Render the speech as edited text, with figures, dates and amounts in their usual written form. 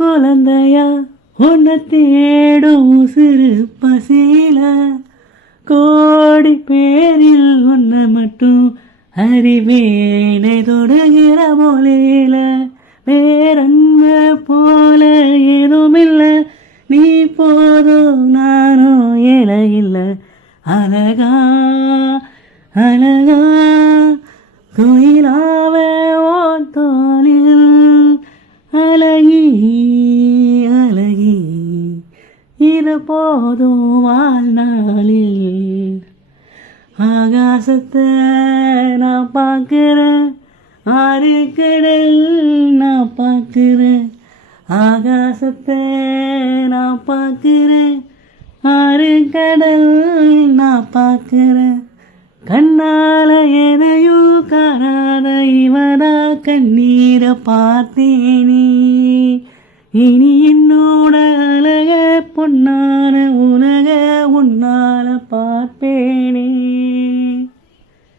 குழந்தையா உன்னை தேடும் சிறு பசீல கோடி பேரில் உன்னை மட்டும் அறிவேனை தொடுகிற மொழியில வேறன்ம போல ஏதுமில்ல நீ போதும் நானும் இலையில்ல அழகா அழகா குயிலாவே ஓ தோளில் அழகி அழகி இது போதும் வாழ்நாளில் ஆகாசத்தை நான் பார்க்கிறேன் ஆறு கடல் நான் பார்க்கிறேன் ஆகாசத்தை நான் பார்க்கிறேன் ஆறு கடல் நான் பார்க்கிறேன் கண்ணால எதையும் காணாத இவதா கண்ணீரை பார்த்தேனே இனி என்னோட அழக பொன்னான உலக உன்னால பார்ப்பேனே.